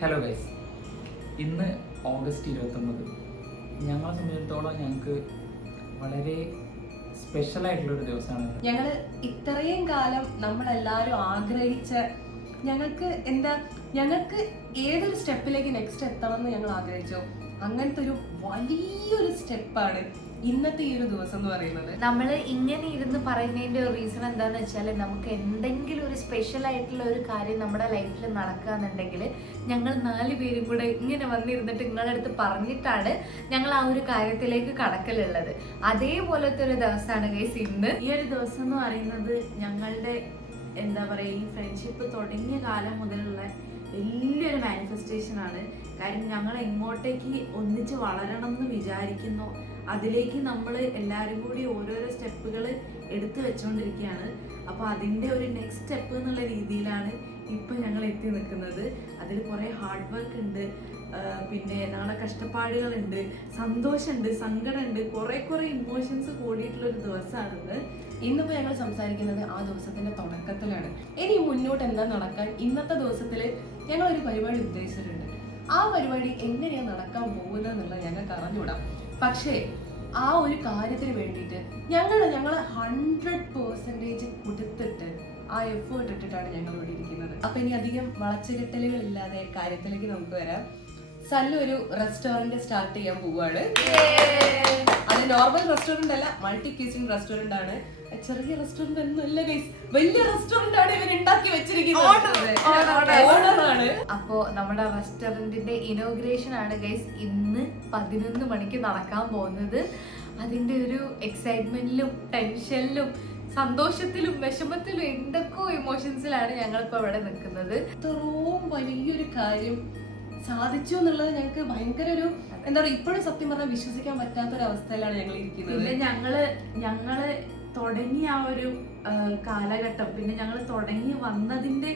Hello guys, ഇന്ന് August 29. ഞങ്ങളെ സംബന്ധിച്ചിടത്തോളം ഞങ്ങൾക്ക് വളരെ സ്പെഷ്യലായിട്ടുള്ളൊരു ദിവസമാണ്. ഞങ്ങൾ ഇത്രയും കാലം നമ്മളെല്ലാവരും ആഗ്രഹിച്ച ഞങ്ങൾക്ക് ഏതൊരു സ്റ്റെപ്പിലേക്ക് നെക്സ്റ്റ് എത്തണം എന്ന് ഞങ്ങൾ ആഗ്രഹിച്ചോ അങ്ങനത്തെ ഒരു വലിയൊരു സ്റ്റെപ്പാണ് ഇന്നത്തെ ഈ ഒരു ദിവസം എന്ന് പറയുന്നത്. നമ്മൾ ഇങ്ങനെ ഇരുന്ന് പറയുന്നതിന്റെ ഒരു റീസൺ എന്താന്ന് വെച്ചാൽ നമുക്ക് എന്തെങ്കിലും ഒരു സ്പെഷ്യൽ ആയിട്ടുള്ള ഒരു കാര്യം നമ്മുടെ ലൈഫിൽ നടക്കുകയെന്നുണ്ടെങ്കിൽ ഞങ്ങൾ 4 പേരും കൂടെ ഇങ്ങനെ വന്നിരുന്നിട്ട് നിങ്ങളുടെ അടുത്ത് പറഞ്ഞിട്ടാണ് ഞങ്ങൾ ആ ഒരു കാര്യത്തിലേക്ക് കടക്കലുള്ളത്. അതേപോലത്തെ ഒരു ദിവസമാണ് ഗൈസ് ഇന്ന്. ഈ ഒരു ദിവസം എന്ന് പറയുന്നത് ഞങ്ങളുടെ എന്താ പറയുക, ഈ ഫ്രണ്ട്ഷിപ്പ് തുടങ്ങിയ കാലം മുതലുള്ള വലിയൊരു മാനിഫെസ്റ്റേഷൻ ആണ്. കാര്യം ഞങ്ങൾ എങ്ങോട്ടേക്ക് ഒന്നിച്ച് വളരണം എന്ന് വിചാരിക്കുന്നു അതിലേക്ക് നമ്മൾ എല്ലാവരും കൂടി ഓരോരോ സ്റ്റെപ്പുകൾ എടുത്തു വെച്ചുകൊണ്ടിരിക്കുകയാണ്. അപ്പോൾ അതിൻ്റെ ഒരു നെക്സ്റ്റ് സ്റ്റെപ്പ് എന്നുള്ള രീതിയിലാണ് ഇപ്പം ഞങ്ങൾ എത്തി നിൽക്കുന്നത്. അതിൽ കുറേ ഹാർഡ് വർക്ക് ഉണ്ട്, പിന്നെ ഞങ്ങളുടെ കഷ്ടപ്പാടുകളുണ്ട്, സന്തോഷമുണ്ട്, സങ്കടമുണ്ട്, കുറേ ഇമോഷൻസ് കൂടിയിട്ടുള്ളൊരു ദിവസമാണിത്. ഇന്നിപ്പോൾ ഞങ്ങൾ സംസാരിക്കുന്നത് ആ ദിവസത്തിന്റെ തുടക്കത്തിലാണ്. ഇനി മുന്നോട്ട് എന്താ നടക്കാൻ ഇന്നത്തെ ദിവസത്തിൽ ഞങ്ങൾ ഒരു പരിപാടി ഉദ്ദേശിച്ചിട്ടുണ്ട്. ആ പരിപാടി എങ്ങനെയാണ് നടക്കാൻ പോകുന്നത് എന്നുള്ളത് ഞങ്ങൾക്ക് അറിഞ്ഞുകൂടാം. പക്ഷേ ആ ഒരു കാര്യത്തിന് വേണ്ടിയിട്ട് ഞങ്ങൾ 100% കൊടുത്തിട്ട് ആ എഫേർട്ട് ഇട്ടിട്ടാണ് ഞങ്ങൾ ഇവിടെ ഇരിക്കുന്നത്. അപ്പൊ ഇനി അധികം വളച്ചുകെട്ടലുകൾ ഇല്ലാതെ കാര്യത്തിലേക്ക് നമുക്ക് വരാം. സല്ലു ഒരു റെസ്റ്റോറന്റ് സ്റ്റാർട്ട് ചെയ്യാൻ പോവുകയാണ്. അത് നോർമൽ റെസ്റ്റോറന്റ് അല്ല, മൾട്ടി ക്യൂസിൻ റെസ്റ്റോറന്റ് ആണ്. ചെറിയ റെസ്റ്റോറന്റ് ഒന്നുമല്ല ഗൈസ്, വലിയ റെസ്റ്റോറന്റ് ആണ് ഇവർ ഉണ്ടാക്കി വെച്ചിരിക്കുന്നത്. അപ്പോ നമ്മുടെ റെസ്റ്റോറന്റിന്റെ ഇനോഗ്രേഷൻ ആണ് ഗൈസ് ഇന്ന് 11 മണിക്ക് നടക്കാൻ പോകുന്നത്. അതിന്റെ ഒരു എക്സൈറ്റ്മെന്റിലും ടെൻഷനിലും സന്തോഷത്തിലും വിഷമത്തിലും എന്തൊക്കെയോ ഇമോഷൻസിലാണ് ഞങ്ങളിപ്പോ ഇവിടെ നിൽക്കുന്നത്. ഇത്രയും വലിയൊരു കാര്യം സാധിച്ചു എന്നുള്ളത് ഞങ്ങൾക്ക് ഭയങ്കര ഒരു എന്താ പറയുക, ഇപ്പോഴും സത്യം പറഞ്ഞാൽ വിശ്വസിക്കാൻ പറ്റാത്തൊരവസ്ഥയിലാണ് ഞങ്ങൾ ഇരിക്കുന്നത്. പിന്നെ ഞങ്ങള് തുടങ്ങിയ ആ ഒരു കാലഘട്ടം, പിന്നെ ഞങ്ങൾ തുടങ്ങി വന്നതിന്റെ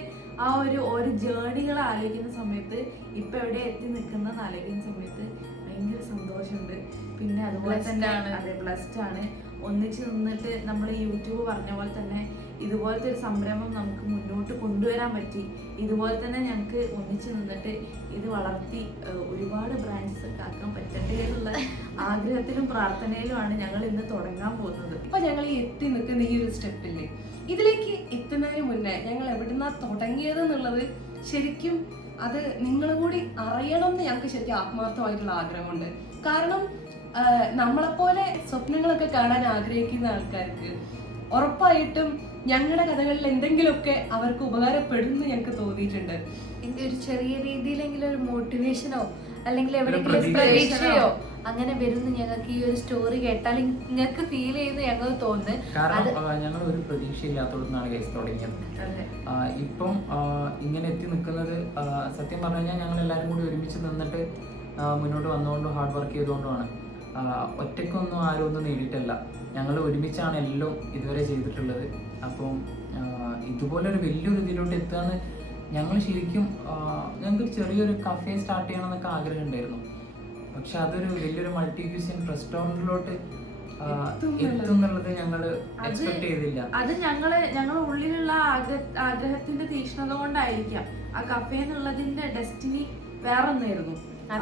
ആ ഒരു ജേണികൾ ആലോചിക്കുന്ന സമയത്ത് ഇപ്പൊ എവിടെ എത്തി നിൽക്കുന്ന ആലോചിക്കുന്ന സമയത്ത് ഭയങ്കര സന്തോഷമുണ്ട്. പിന്നെ അതുപോലെ തന്നെ അതെ, ബ്ലസ്ഡ് ആണ്. ഒന്നിച്ച് നിന്നിട്ട് നമ്മൾ യൂട്യൂബ് പറഞ്ഞ പോലെ തന്നെ ഇതുപോലത്തെ ഒരു സംരംഭം നമുക്ക് മുന്നോട്ട് കൊണ്ടുവരാൻ പറ്റി. ഇതുപോലെ തന്നെ ഞങ്ങൾക്ക് ഒന്നിച്ച് നിന്നിട്ട് ഇത് വളർത്തി ഒരുപാട് ബ്രാൻഡ്സ് ഒക്കെ ആക്കാൻ പറ്റട്ടെ എന്നുള്ള ആഗ്രഹത്തിലും പ്രാർത്ഥനയിലുമാണ് ഞങ്ങൾ ഇന്ന് തുടങ്ങാൻ പോകുന്നത്. ഇപ്പൊ ഞങ്ങൾ ഈ എത്തി നിൽക്കുന്ന ഈ ഒരു സ്റ്റെപ്പില്ലേ, ഇതിലേക്ക് എത്തുന്നതിന് മുന്നേ ഞങ്ങൾ എവിടുന്നാ തുടങ്ങിയത് എന്നുള്ളത് ശരിക്കും അത് നിങ്ങൾ കൂടി അറിയണം എന്ന് ഞങ്ങൾക്ക് ശരിക്കും ആത്മാർത്ഥമായിട്ടുള്ള ആഗ്രഹമുണ്ട്. കാരണം നമ്മളെപ്പോലെ സ്വപ്നങ്ങളൊക്കെ കാണാൻ ആഗ്രഹിക്കുന്ന ആൾക്കാർക്ക് ഉറപ്പായിട്ടും ഞങ്ങളുടെ കഥകളിൽ എന്തെങ്കിലുമൊക്കെ അവർക്ക് ഉപകാരപ്പെടുമെന്ന് ഞങ്ങൾക്ക് തോന്നിയിട്ടുണ്ട്. ഒരു ചെറിയ രീതിയിലെങ്കിലും ഒരു മോട്ടിവേഷനോ അല്ലെങ്കിൽ എവിടെയെങ്കിലും പ്രതീക്ഷയോ അങ്ങനെ വരുന്ന ഞങ്ങൾക്ക് ഈ ഒരു സ്റ്റോറി കേട്ടാൽ നിങ്ങൾക്ക് ഫീൽ ചെയ്യുന്ന ഞങ്ങൾ തോന്നുന്നു. കാരണം ഞങ്ങൾ ഒരു പ്രതീക്ഷ ഇല്ലാത്തതുകൊണ്ടാണ് കേസ് തുടങ്ങിയത്. ഇപ്പം ഇങ്ങനെ എത്തി നിൽക്കുന്നത് സത്യം പറഞ്ഞു കഴിഞ്ഞാൽ ഞങ്ങൾ എല്ലാവരും കൂടി ഒരുമിച്ച് നിന്നിട്ട് മുന്നോട്ട് വന്നുകൊണ്ടും ഹാർഡ് വർക്ക് ചെയ്തുകൊണ്ടുമാണ്. ഒറ്റയ്ക്കൊന്നും ആരും ഒന്നും നേടിയിട്ടല്ല, ഞങ്ങൾ ഒരുമിച്ചാണ് എല്ലാം ഇതുവരെ ചെയ്തിട്ടുള്ളത്. അപ്പം ഇതുപോലൊരു വലിയൊരു ഇതിലോട്ട് എത്തുകയെന്ന് ഞങ്ങൾ ശരിക്കും ഞങ്ങൾക്ക് ചെറിയൊരു കഫേ സ്റ്റാർട്ട് ചെയ്യണം എന്നൊക്കെ ആഗ്രഹം ഉണ്ടായിരുന്നു. പക്ഷെ അതൊരു വലിയൊരു മൾട്ടി ക്യൂസിൻ റെസ്റ്റോറൻറ്റിലോട്ട് എത്തുന്നുള്ളത് ഞങ്ങൾ എക്സ്പെക്ട് ചെയ്തില്ല. അത് ഞങ്ങളുടെ ഉള്ളിലുള്ള ആഗ്രഹത്തിന്റെ തീക്ഷ്ണത കൊണ്ടായിരിക്കാം. ആ കഫേ എന്നുള്ളതിന്റെ ഡെസ്റ്റിനി വേറെ ഒന്നായിരുന്നു.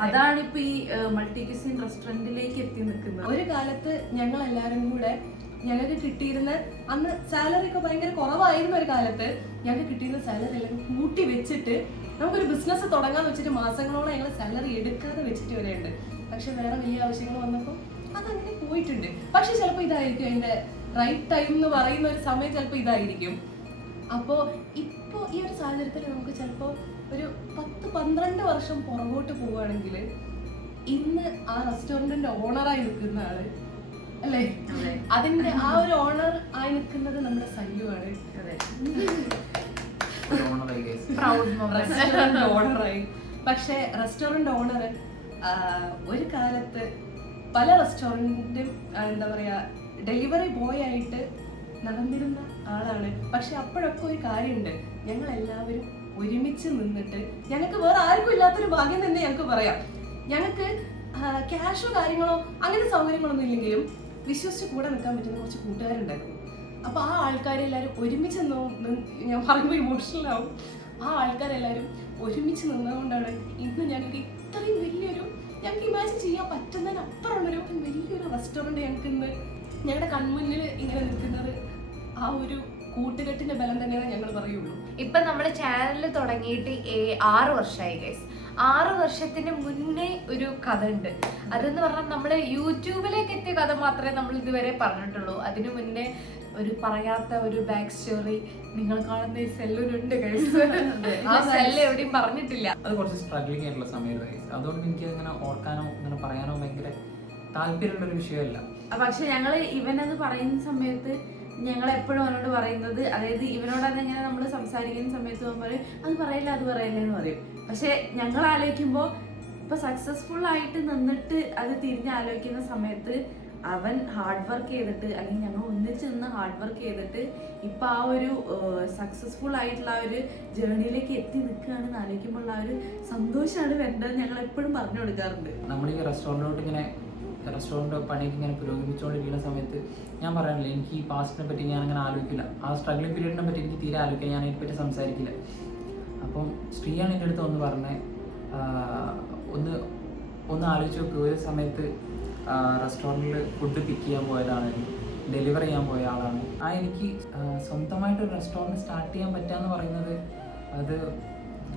അതാണ് ഇപ്പൊ ഈ മൾട്ടി ക്യൂസിൻ റെസ്റ്റോറന്റിലേക്ക് എത്തി നിൽക്കുന്നത്. ഒരു കാലത്ത് ഞങ്ങൾ എല്ലാവരും കൂടെ ഞങ്ങൾക്ക് കിട്ടിയിരുന്ന അന്ന് സാലറി ഒക്കെ ഭയങ്കര കുറവായിരുന്ന ഒരു കാലത്ത് ഞങ്ങൾക്ക് കിട്ടിയിരുന്ന സാലറി എല്ലാം കൂട്ടി വെച്ചിട്ട് നമുക്കൊരു ബിസിനസ് തുടങ്ങാന്ന് വെച്ചിട്ട് മാസങ്ങളോളം ഞങ്ങൾ സാലറി എടുക്കാതെ വെച്ചിട്ട് വരെയുണ്ട്. പക്ഷെ വേറെ വലിയ ആവശ്യങ്ങൾ വന്നപ്പോൾ അതങ്ങനെ പോയിട്ടുണ്ട്. പക്ഷെ ചിലപ്പോൾ ഇതായിരിക്കും അതിന്റെ റൈറ്റ് ടൈം എന്ന് പറയുന്ന ഒരു സമയം, ചിലപ്പോൾ ഇതായിരിക്കും. അപ്പോൾ ഇപ്പോൾ ഈ ഒരു സാഹചര്യത്തിൽ നമുക്ക് ചിലപ്പോൾ ഒരു 10-12 വർഷം പുറകോട്ട് പോവുകയാണെങ്കിൽ ഇന്ന് ആ റെസ്റ്റോറൻറ്റിന്റെ ഓണറായി നിൽക്കുന്ന ആള് അല്ലേ, അതിന്റെ ആ ഒരു ഓണർ ആയി നിൽക്കുന്നത് നമ്മുടെ സല്ലുവാണ്. റെസ്റ്റോറന്റ് ഓണറായി. പക്ഷെ റെസ്റ്റോറന്റ് ഓണർ ഒരു കാലത്ത് പല റെസ്റ്റോറന്റിലും എന്താ പറയാ ഡെലിവറി ബോയ് ആയിട്ട് നടന്നിരുന്ന ആളാണ്. പക്ഷെ അപ്പോഴൊക്കെ ഒരു കാര്യമുണ്ട്, ഞങ്ങൾ എല്ലാവരും ഒരുമിച്ച് നിന്നിട്ട് ഞങ്ങൾക്ക് വേറെ ആർക്കും ഇല്ലാത്തൊരു ഭാഗ്യം തന്നെ ഞങ്ങൾക്ക് പറയാം. ഞങ്ങൾക്ക് ക്യാഷോ കാര്യങ്ങളോ അങ്ങനെ സൗകര്യങ്ങളൊന്നും ഇല്ലെങ്കിലും വിശ്വസിച്ച് കൂടെ നിൽക്കാൻ പറ്റുന്ന കുറച്ച് കൂട്ടുകാരുണ്ടായിരുന്നു. അപ്പോൾ ആ ആൾക്കാരെല്ലാവരും ഒരുമിച്ച് ഞാൻ പറയുമ്പോൾ ഇമോഷണൽ ആവും. ആ ആൾക്കാരെല്ലാവരും ഒരുമിച്ച് നിന്നതുകൊണ്ടാണ് ഇന്ന് ഞങ്ങൾക്ക് ഇത്രയും വലിയൊരു, ഞങ്ങൾക്ക് ഇമാജിൻ ചെയ്യാൻ പറ്റുന്നതിനപ്പുറമുള്ളൊരു വലിയൊരു റെസ്റ്റോറൻറ്റ് ഞങ്ങൾക്ക് ഇന്ന് ഞങ്ങളുടെ കൺമുന്നിൽ ഇങ്ങനെ നിൽക്കുന്നത്. ആ ഒരു കൂട്ടുകെട്ടിന്റെ ബലം തന്നെയാണ് ഞങ്ങൾ പറയുള്ളൂ. ഇപ്പൊ നമ്മുടെ ചാനൽ തുടങ്ങിയിട്ട് 6 വർഷമായി ഗൈസ്. 6 വർഷത്തിന് മുന്നേ ഒരു കഥ ഉണ്ട്. അതെന്ന് പറഞ്ഞാൽ നമ്മള് യൂട്യൂബിലേക്ക് എത്തിയ കഥ മാത്രമേ നമ്മൾ ഇതുവരെ പറഞ്ഞിട്ടുള്ളൂ. അതിനു മുന്നേ ഒരു പറയാത്ത ഒരു ബാക്ക് സ്റ്റോറി നിങ്ങൾ കാണുന്ന ഈ സെല്ലിനുണ്ട് ഗൈസ്. ആ സെല്ല് എവിടെയും പറഞ്ഞിട്ടില്ല. അത് കുറച്ച് സ്ട്രഗ്ലിംഗ് ആയിട്ടുള്ള സമയത്ത് ഗൈസ്. അതുകൊണ്ട് എനിക്ക് അങ്ങനെ ഓർക്കാനോ അങ്ങനെ പറയാനോ ഭയങ്കര താല്പര്യമുള്ളൊരു വിഷയമല്ല. പക്ഷെ ഞങ്ങള് ഇവനത് പറയുന്ന സമയത്ത് ഞങ്ങൾ എപ്പോഴും അവനോട് പറയുന്നത്, അതായത് ഇവനോട് അതെങ്ങനെ നമ്മൾ സംസാരിക്കുന്ന സമയത്ത് അവൻ പറയും അത് പറയില്ല എന്ന് പറയും. പക്ഷെ ഞങ്ങൾ ആലോചിക്കുമ്പോൾ ഇപ്പൊ സക്സസ്ഫുൾ ആയിട്ട് നിന്നിട്ട് അത് തിരിഞ്ഞാലോചിക്കുന്ന സമയത്ത് അവൻ ഹാർഡ് വർക്ക് ചെയ്തിട്ട്, അല്ലെങ്കിൽ ഞങ്ങൾ ഒന്നിച്ച് നിന്ന് ഹാർഡ് വർക്ക് ചെയ്തിട്ട് ഇപ്പൊ ആ ഒരു സക്സസ്ഫുൾ ആയിട്ടുള്ള ആ ഒരു ജേർണിയിലേക്ക് എത്തി നിൽക്കുകയാണെന്ന് ആലോചിക്കുമ്പോൾ ആ ഒരു സന്തോഷമാണ് വേണ്ടത്. ഞങ്ങൾ എപ്പോഴും പറഞ്ഞു കൊടുക്കാറുണ്ട്. നമ്മൾ ഈ റെസ്റ്റോറൻറ്റ് പണിയൊക്കെ ഇങ്ങനെ പുരോഗമിച്ചുകൊണ്ടിരിക്കുന്ന സമയത്ത് ഞാൻ പറയാനില്ല, എനിക്ക് ഈ പാസ്റ്റിനെ പറ്റി ഞാൻ അങ്ങനെ ആലോചിക്കില്ല. ആ സ്ട്രഗ്ലിംഗ് പീരീഡിനെ പറ്റി എനിക്ക് തീരെ ആലോചിക്കില്ല, ഞാൻ ഇതിനെപ്പറ്റി സംസാരിക്കില്ല. അപ്പം ശ്രീയാണ് എൻ്റെ അടുത്ത് ഒന്ന് പറഞ്ഞത്, ഒന്ന് ആലോചിച്ച് നോക്കുക. ഒരു സമയത്ത് റെസ്റ്റോറൻറ്റിൽ ഫുഡ് പിക്ക് ചെയ്യാൻ പോയതാണ്, ഡെലിവർ ചെയ്യാൻ പോയ ആളാണ്. എനിക്ക് സ്വന്തമായിട്ടൊരു റെസ്റ്റോറൻറ്റ് സ്റ്റാർട്ട് ചെയ്യാൻ പറ്റുകയെന്ന് പറയുന്നത് അത്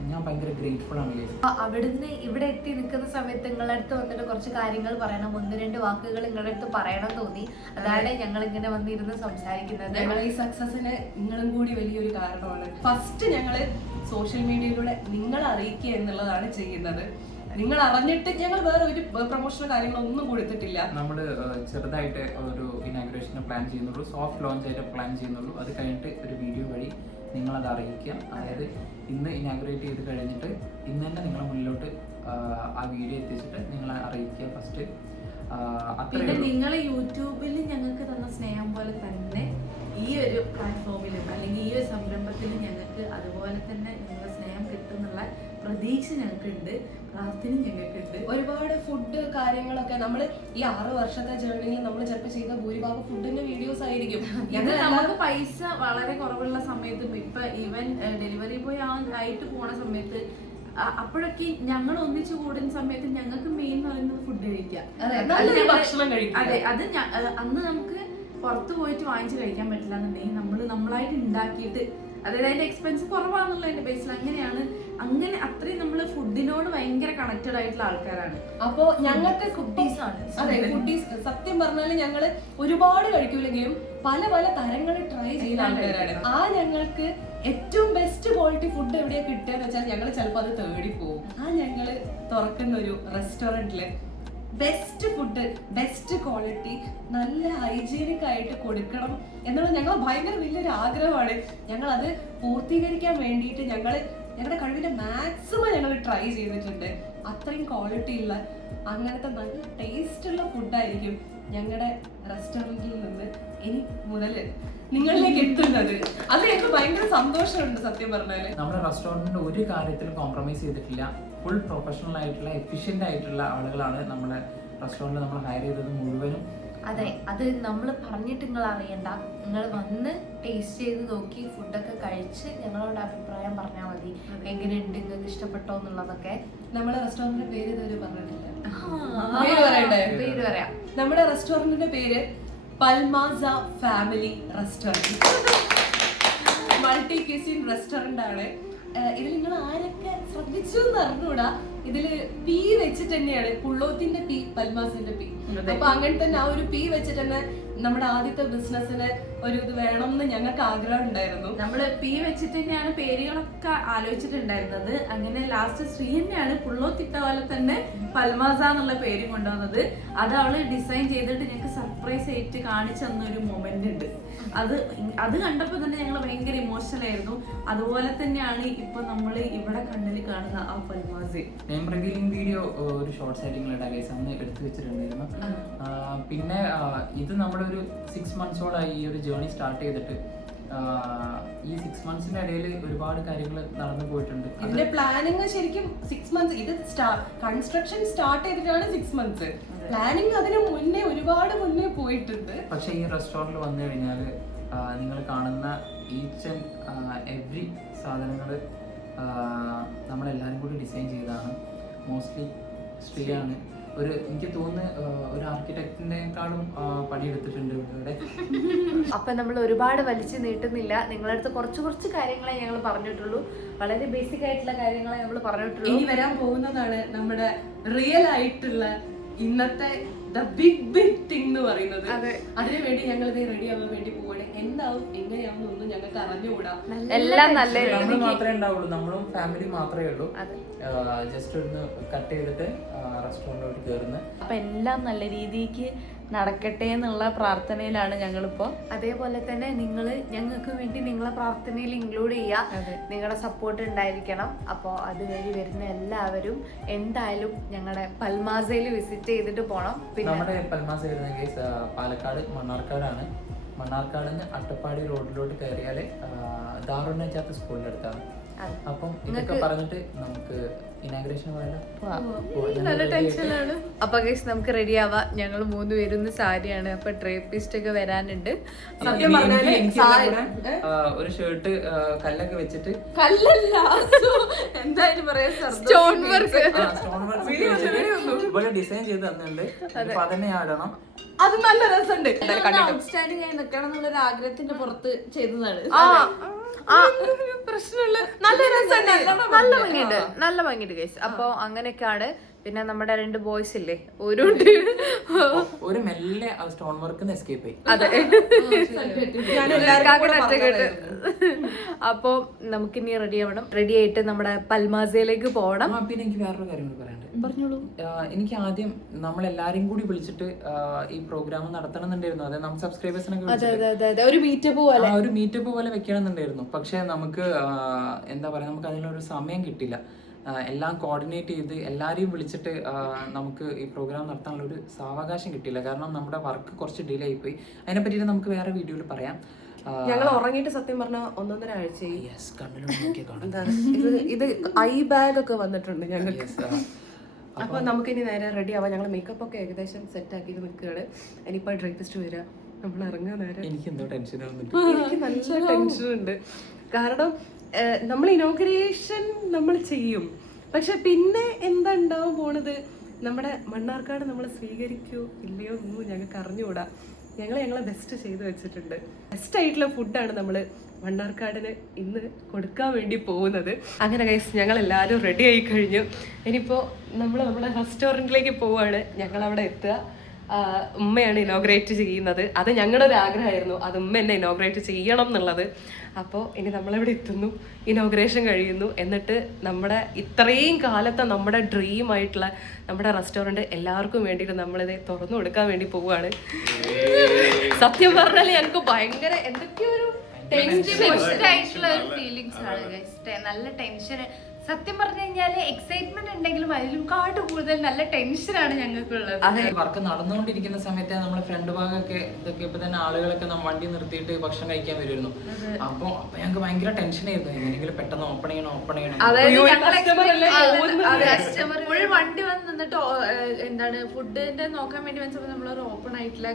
ഞാൻ ഭയങ്കര ഗ്രേറ്റ്ഫുൾ ആണ്. അവിടുന്ന് ഇവിടെ എത്തി നിൽക്കുന്ന സമയത്ത് നിങ്ങളുടെ അടുത്ത് വന്നിട്ട് കുറച്ച് കാര്യങ്ങൾ പറയണം, 1-2 വാക്കുകൾ നിങ്ങളുടെ അടുത്ത് പറയണം തോന്നി. അതാണ് ഞങ്ങൾ ഇങ്ങനെ വന്നിരുന്ന് സംസാരിക്കുന്നത്. ഞങ്ങളെ ഈ സക്സസിന് നിങ്ങളും കൂടി വലിയൊരു കാരണമാണ്. ഫസ്റ്റ് ഞങ്ങള് സോഷ്യൽ മീഡിയയിലൂടെ നിങ്ങളെ അറിയിക്കുക എന്നുള്ളതാണ് ചെയ്യുന്നത്. നിങ്ങൾ അറിഞ്ഞിട്ട് ഞങ്ങൾ വേറെ ഒരു പ്രൊമോഷണൽ കാര്യങ്ങളൊന്നും കൊടുത്തിട്ടില്ല. നമ്മൾ ചെറുതായിട്ട് ഒരു ഇനാഗ്രേഷന് പ്ലാൻ ചെയ്യുന്നുള്ളൂ, സോഫ്റ്റ് ലോഞ്ച് ആയിട്ട് പ്ലാൻ ചെയ്യുന്നുള്ളൂ. അത് കഴിഞ്ഞിട്ട് ഒരു വീഡിയോ വഴി നിങ്ങളത് അറിയിക്കുക. അതായത് ഇന്ന് ഇനാഗ്രേറ്റ് ചെയ്ത് കഴിഞ്ഞിട്ട് ഇന്ന് തന്നെ നിങ്ങളെ മുന്നിലോട്ട് ആ വീഡിയോ എത്തിച്ചിട്ട് നിങ്ങളെ അറിയിക്കുക ഫസ്റ്റ്. പിന്നെ നിങ്ങൾ യൂട്യൂബിൽ ഞങ്ങൾക്ക് തന്ന സ്നേഹം പോലെ തന്നെ ഈ ഒരു പ്ലാറ്റ്ഫോമിലും അല്ലെങ്കിൽ ഈ ഒരു സംരംഭത്തിലും ഞങ്ങൾക്ക് അതുപോലെ തന്നെ നിങ്ങളുടെ സ്നേഹം കിട്ടുന്നുള്ള പ്രതീക്ഷ ഞങ്ങൾക്കുണ്ട്, പ്രാർത്ഥന ഞങ്ങൾക്കുണ്ട്. ഒരുപാട് ഫുഡ് കാര്യങ്ങളൊക്കെ നമ്മൾ ഈ 6 വർഷത്തെ ജേർണിയിൽ നമ്മൾ ചിലപ്പോൾ ചെയ്ത ഭൂരിഭാഗം ഫുഡിന്റെ വീഡിയോസ് ആയിരിക്കും. നമുക്ക് പൈസ വളരെ കുറവുള്ള സമയത്തും ഇപ്പൊ ഈവൻ ഡെലിവറി ബോയ് ആയിട്ട് പോണ സമയത്ത് അപ്പോഴൊക്കെ ഞങ്ങൾ ഒന്നിച്ചു കൂടുന്ന സമയത്ത് ഞങ്ങൾക്ക് മെയിൻ എന്ന് പറയുന്നത് ഫുഡ് കഴിക്കുക. അതെ, അത് അന്ന് നമുക്ക് പുറത്ത് പോയിട്ട് വാങ്ങിച്ച് കഴിക്കാൻ പറ്റില്ല എന്നുണ്ടെങ്കിൽ നമ്മളായിട്ട് ഉണ്ടാക്കിയിട്ട്, അതായത് അതിന്റെ എക്സ്പെൻസ് കുറവാന്നുള്ളതിന്റെ ബേസിൽ അങ്ങനെ അത്രയും നമ്മൾ ഫുഡിനോട് ഭയങ്കര കണക്റ്റഡ് ആയിട്ടുള്ള ആൾക്കാരാണ്. അപ്പോ ഞങ്ങൾക്ക് ഫുഡീസ് ആണ്. അതെ, ഫുഡീസ് സത്യം പറഞ്ഞാല് ഞങ്ങള് ഒരുപാട് കഴിക്കൂലെങ്കിലും പല പല തരങ്ങൾ ട്രൈ ചെയ്യുന്ന ആൾക്കാരാണ്. ഞങ്ങൾക്ക് ഏറ്റവും ബെസ്റ്റ് ക്വാളിറ്റി ഫുഡ് എവിടെയാ കിട്ടുക വെച്ചാൽ ഞങ്ങൾ ചിലപ്പോൾ അത് തേടി പോകും. ഞങ്ങള് തുറക്കുന്ന ഒരു റെസ്റ്റോറന്റില് ബെസ്റ്റ് ഫുഡ്, ബെസ്റ്റ് ക്വാളിറ്റി, നല്ല ഹൈജീനിക് ആയിട്ട് കൊടുക്കണം എന്നുള്ളത് ഞങ്ങൾ ഭയങ്കര വലിയൊരു ആഗ്രഹമാണ്. ഞങ്ങൾ അത് പൂർത്തീകരിക്കാൻ വേണ്ടിയിട്ട് ഞങ്ങളുടെ കഴിവിന്റെ മാക്സിമം ഞങ്ങൾ ട്രൈ ചെയ്തിട്ടുണ്ട്. അത്രയും ക്വാളിറ്റി ഉള്ള അങ്ങനത്തെ നല്ല ടേസ്റ്റ് ഉള്ള ഫുഡായിരിക്കും ഞങ്ങളുടെ റെസ്റ്റോറൻറ്റിൽ നിന്ന് ഇനി മുതൽ നിങ്ങളിലേക്ക് എത്തുന്നത്. അത് എനിക്ക് ഭയങ്കര സന്തോഷമുണ്ട് സത്യം പറഞ്ഞാല്. നമ്മുടെ റെസ്റ്റോറൻറ്റിന്റെ ഒരു കാര്യത്തിലും കോംപ്രമൈസ് ചെയ്തിട്ടില്ല. ഫുൾ പ്രൊഫഷണൽ ആയിട്ടുള്ള എഫിഷ്യന്റ് ആയിട്ടുള്ള ആളുകളാണ് നമ്മുടെ റെസ്റ്റോറൻറ്റിൽ നമ്മൾ ഹയർ ചെയ്തത് മുഴുവനും. അതെ, അത് നമ്മൾ പറഞ്ഞിട്ട് നിങ്ങൾ അറിയണ്ട, നിങ്ങൾ വന്ന് ടേസ്റ്റ് ചെയ്ത് നോക്കി ഫുഡൊക്കെ കഴിച്ച് ഞങ്ങളോട് അഭിപ്രായം പറഞ്ഞാൽ മതി. എങ്ങനെയുണ്ട്, നിങ്ങൾക്ക് ഇഷ്ടപ്പെട്ടോ എന്നുള്ളതൊക്കെ. നമ്മുടെ റെസ്റ്റോറന്റിന്റെ പേര് ഇതുവരെ പറഞ്ഞിട്ടില്ല. പേര് പറയാം. നമ്മുടെ റെസ്റ്റോറന്റിന്റെ പേര് പൽമാസ family restaurant, multi cuisine restaurant ആണ്. ഇതിൽ നിങ്ങൾ ആരൊക്കെ ശ്രദ്ധിച്ചു എന്ന് അറിഞ്ഞൂടാ, ഇതില് പി വെച്ചിട്ട് തന്നെയാണ്, പുള്ളോത്തിന്റെ പി, പൽമാസിന്റെ പി. അപ്പൊ അങ്ങനെ തന്നെ ആ ഒരു പി വെച്ചിട്ട് തന്നെ നമ്മുടെ ആദ്യത്തെ ബിസിനസ്സിന് ഒരു ഇത് വേണം എന്ന് ഞങ്ങൾക്ക് ആഗ്രഹം ഉണ്ടായിരുന്നു. നമ്മള് പി വെച്ചിട്ട് തന്നെയാണ് പേരുകളൊക്കെ ആലോചിച്ചിട്ടുണ്ടായിരുന്നത്. അങ്ങനെ ലാസ്റ്റ് ശ്രീ തന്നെയാണ് പുള്ളോത്തിട്ട പോലെ തന്നെ പൽമാസ എന്നുള്ള പേര് കൊണ്ടുവന്നത്. അത് അവള് ഡിസൈൻ ചെയ്തിട്ട് ഞങ്ങൾക്ക് സർപ്രൈസ് ആയിട്ട് കാണിച്ചു തന്നൊരു മൊമെന്റ് ഉണ്ട്. അത് കണ്ടപ്പോ തന്നെ ഞങ്ങൾ ഭയങ്കര ഇമോഷണൽ ആയിരുന്നു. അതുപോലെ തന്നെയാണ് ഇപ്പൊ നമ്മൾ ഇവിടെ കണ്ണിൽ കാണുന്ന ആ പൽമാസി. നെയിം റിവീലിംഗ് വീഡിയോ ഒരു ഷോർട്സ് ആയിട്ട് നിങ്ങളുടെ ഗൈസ് അന്ന് എടുത്തു വെച്ചിട്ടുണ്ടായിരുന്നു. പിന്നെ ഇത് നമ്മുടെ ഒരു 6 മന്ത്സോളായി ഈ ഒരു ജേർണി സ്റ്റാർട്ട് ചെയ്തിട്ട്. ഈ 6 മന്ത്സിന്റെ ഇടയിൽ ഒരുപാട് കാര്യങ്ങൾ നടന്നു പോയിട്ടുണ്ട്. ഇതിന്റെ പ്ലാനിങ് ശരിക്കും 6 മന്ത്സ്, ഇത് കൺസ്ട്രക്ഷൻ സ്റ്റാർട്ട് ചെയ്തിട്ടാണ് 6 മന്ത്സ്. പ്ലാനിങ് അതിന് മുന്നേ ഒരുപാട് മുന്നേ പോയിട്ടുണ്ട്. പക്ഷെ ഈ റെസ്റ്റോറൻറ്റിൽ വന്നു കഴിഞ്ഞാൽ നിങ്ങൾ കാണുന്ന ഈച്ച് ആൻഡ് എവറി സാധനങ്ങൾ നമ്മളെല്ലാവരും കൂടി ഡിസൈൻ ചെയ്തതാണ്. മോസ്റ്റ്ലി സ്ത്രീയാണ്. എനിക്ക് തോന്നുന്നു ഒരു ആർക്കിടെക്റ്റിനേക്കാളും പണിയെടുത്തിട്ടുണ്ട് ഇവിടെ. അപ്പൊ നമ്മൾ ഒരുപാട് വലിച്ചു നീട്ടുന്നില്ല. നിങ്ങളുടെ അടുത്ത് കുറച്ച് കാര്യങ്ങളെ ഞങ്ങൾ പറഞ്ഞിട്ടുള്ളൂ. വളരെ ബേസിക് ആയിട്ടുള്ള കാര്യങ്ങളെ നമ്മൾ പറഞ്ഞിട്ടുള്ളൂ. ഇനി വരാൻ പോകുന്നതാണ് നമ്മുടെ റിയൽ ആയിട്ടുള്ള ഇന്നത്തെ ദ ബിഗ് തിങ് എന്ന് പറയുന്നത്. അതിനു വേണ്ടി ഞങ്ങൾ ഇത് റെഡി ആവാൻ വേണ്ടി പോവാണ്. എന്താവും എങ്ങനെയാവും ഒന്നും ഞങ്ങൾക്ക് അറിഞ്ഞുകൂടാ. എല്ലാം നല്ല നമ്മൾ മാത്രമേ ഉണ്ടാവുള്ളൂ, നമ്മളും ഫാമിലി മാത്രമേ ഉള്ളൂ. ജസ്റ്റ് ഒന്ന് കട്ട് ചെയ്തിട്ട് റെസ്റ്റോറൻറ്റിലോട്ട് കയറുന്നത്. അപ്പൊ എല്ലാം നല്ല രീതിക്ക് നടക്കട്ടെ എന്നുള്ള പ്രാർത്ഥനയിലാണ് ഞങ്ങളിപ്പോ. അതേപോലെ തന്നെ നിങ്ങൾ ഞങ്ങൾക്ക് വേണ്ടി നിങ്ങളെ പ്രാർത്ഥനയിൽ ഇൻക്ലൂഡ് ചെയ്യുക. നിങ്ങളുടെ സപ്പോർട്ട് ഉണ്ടായിരിക്കണം. അപ്പോൾ അതുവഴി വരുന്ന എല്ലാവരും എന്തായാലും ഞങ്ങളുടെ പൽമാസയിൽ വിസിറ്റ് ചെയ്തിട്ട് പോകണം. പിന്നെ നമ്മുടെ പൽമാസ വരുന്ന കേസ് പാലക്കാട് മണ്ണാർക്കാടാണ്. മണ്ണാർക്കാട് നിന്ന് അട്ടപ്പാടി റോഡിലോട്ട് കയറിയാൽ ദാറുന്നജാത്ത് സ്കൂളിൻ്റെ അടുത്താണ്. അപ്പം ഇതൊക്കെ പറഞ്ഞിട്ട് നമുക്ക് ഇനാഗ്രേഷൻ നല്ല ടെൻഷനാണ്. അപ്പൊ ഗൈസ് നമുക്ക് റെഡി ആവാം. ഞങ്ങൾ 3 പേരും സാരിയാണ്. അപ്പൊ ഡ്രേപ്പിസ്റ്റ് ഒക്കെ വരാനുണ്ട്. ഒരു ഷർട്ട് കല്ലൊക്കെ വെച്ചിട്ട് എന്തായാലും പറയാ സ്റ്റോൺ വർക്ക് ഇവിടെ ഡിസൈൻ ചെയ്ത് തന്നിട്ടുണ്ട്. അപ്പൊ അതന്നെ ആടണം. അത് നല്ല രസമുണ്ട്. ഔട്ട്സ്റ്റാൻഡിംഗ് ആയി നിൽക്കണം എന്നുള്ളൊരു ആഗ്രഹത്തിന്റെ പുറത്ത് ചെയ്തതാണ്. പ്രശ്നമില്ല. നല്ല രസമുണ്ട്. നല്ല ഭംഗിയുണ്ട് ഗൈസ്. അപ്പൊ അങ്ങനെയൊക്കെയാണ്. പിന്നെ നമ്മുടെ 2 ബോയ്സ് ഇല്ലേ, ഒരു മെല്ലെ സ്റ്റോൺ വർക്ക് എസ്കേപ്പ് ആയി. അതെ, അപ്പൊ നമുക്കിനി റെഡി ആവണം. റെഡി ആയിട്ട് നമ്മുടെ പൽമാസയിലേക്ക് പോകണം. പിന്നെ എനിക്ക് വേറൊരു കാര്യം കൂടി പറയാനുണ്ട്. പറഞ്ഞോളൂ. എനിക്ക് ആദ്യം നമ്മളെല്ലാരും കൂടി വിളിച്ചിട്ട് ഈ പ്രോഗ്രാം നടത്തണം എന്നുണ്ടായിരുന്നു. അതായത് നമ്മൾ സബ്സ്ക്രൈബേഴ്സിനൊക്കെ ഒരു മീറ്റപ്പ് പോലെ വെക്കണം എന്നുണ്ടായിരുന്നു. പക്ഷെ നമുക്ക് എന്താ പറയാ, നമുക്ക് അതിനൊരു സമയം കിട്ടില്ല. എല്ലാം കോർഡിനേറ്റ് ചെയ്ത് എല്ലാവരെയും വിളിച്ചിട്ട് നമുക്ക് ഈ പ്രോഗ്രാം നടത്താനുള്ള ഒരു സാവകാശം കിട്ടിയില്ല. കാരണം നമ്മുടെ വർക്ക് കുറച്ച് ഡിലേ ആയിപ്പോയി. അതിനെ പറ്റിയിട്ട് നമുക്ക് വേറെ വീഡിയോയിൽ പറയാം. ഞങ്ങൾ ഉറങ്ങിയിട്ട് സത്യം പറഞ്ഞ 1.5 ആഴ്ചയായി. ഇത് ഐ ബാഗ് ഒക്കെ വന്നിട്ടുണ്ട് ഞങ്ങൾക്ക്. അപ്പൊ നമുക്കിനി നേരെ റെഡി ആവാം. ഞങ്ങൾ മേക്കപ്പ് ഒക്കെ ഏകദേശം സെറ്റ് ആക്കിയിട്ട് നിൽക്കുകയാണ്. ഇനിയിപ്പോ ഡ്രേപ്പിസ്റ്റ് വരിക, നമ്മൾ ഇറങ്ങാൻ നേരം. എനിക്ക് എന്തോ ടെൻഷനാവുന്നുണ്ട്. എനിക്ക് നല്ല ടെൻഷനുണ്ട്. കാരണം നമ്മൾ ഇനോഗ്രേഷൻ നമ്മൾ ചെയ്യും, പക്ഷെ പിന്നെ എന്താ ഉണ്ടാവാൻ പോണത്, നമ്മുടെ മണ്ണാർക്കാട് നമ്മൾ സ്വീകരിക്കോ ഇല്ലയോ ഒന്നും ഞങ്ങൾക്ക് അറിഞ്ഞുകൂടാ. ഞങ്ങളെ ബെസ്റ്റ് ചെയ്ത് വെച്ചിട്ടുണ്ട്. ബെസ്റ്റ് ആയിട്ടുള്ള ഫുഡാണ് നമ്മൾ മണ്ണാർക്കാടിന് ഇന്ന് കൊടുക്കാൻ വേണ്ടി പോകുന്നത്. അങ്ങനെ ഗൈസ് ഞങ്ങൾ എല്ലാവരും റെഡി ആയി കഴിഞ്ഞു. ഇനിയിപ്പോൾ നമ്മൾ നമ്മുടെ റെസ്റ്റോറൻറ്റിലേക്ക് പോവുകയാണ്. ഞങ്ങളവിടെ എത്തുക. ഉമ്മയാണ് ഇനോഗ്രേറ്റ് ചെയ്യുന്നത്. അത് ഞങ്ങളുടെ ഒരു ആഗ്രഹമായിരുന്നു, അത് ഉമ്മ എന്നെ ഇനോഗ്രേറ്റ് ചെയ്യണം എന്നുള്ളത്. അപ്പോൾ ഇനി നമ്മളിവിടെ എത്തുന്നു, ഇനോഗ്രേഷൻ കഴിയുന്നു. എന്നിട്ട് നമ്മുടെ ഇത്രയും കാലത്തെ നമ്മുടെ ഡ്രീം ആയിട്ടുള്ള നമ്മുടെ റെസ്റ്റോറൻറ്റ് എല്ലാവർക്കും വേണ്ടിയിട്ട് നമ്മളിത് തുറന്നു കൊടുക്കാൻ വേണ്ടി പോവുകയാണ്. സത്യം പറഞ്ഞാൽ ഞങ്ങൾക്ക് ഭയങ്കര എന്തൊക്കെയോ ഒരു ഫീലിങ്സ് ആണ്. നല്ല ടെൻഷൻ. സത്യം പറഞ്ഞു കഴിഞ്ഞാല് എക്സൈറ്റ്മെന്റ് ഉണ്ടെങ്കിലും അതിലും കൂടുതൽ നല്ല ടെൻഷനാണ് ഞങ്ങൾക്കുള്ളത്. വർക്ക് നടന്നുകൊണ്ടിരിക്കുന്ന സമയത്ത് നമ്മുടെ ഫ്രണ്ട് ഭാഗമൊക്കെ ഇതൊക്കെ ഇപ്പൊ തന്നെ ആളുകളൊക്കെ വണ്ടി നിർത്തിയിട്ട് ഭക്ഷണം കഴിക്കാൻ വരുമായിരുന്നു. അപ്പൊ ഞങ്ങൾക്ക് ഭയങ്കര ടെൻഷനായിരുന്നു, എങ്ങനെയെങ്കിലും പെട്ടെന്ന് ഓപ്പൺ ചെയ്യണം. കസ്റ്റമർ വണ്ടി വന്ന് നിന്നിട്ട് എന്താണ് ഫുഡിന്റെ നോക്കാൻ വേണ്ടി വെച്ചപ്പോൾ നമ്മളൊരു ഓപ്പൺ ആയിട്ടുള്ള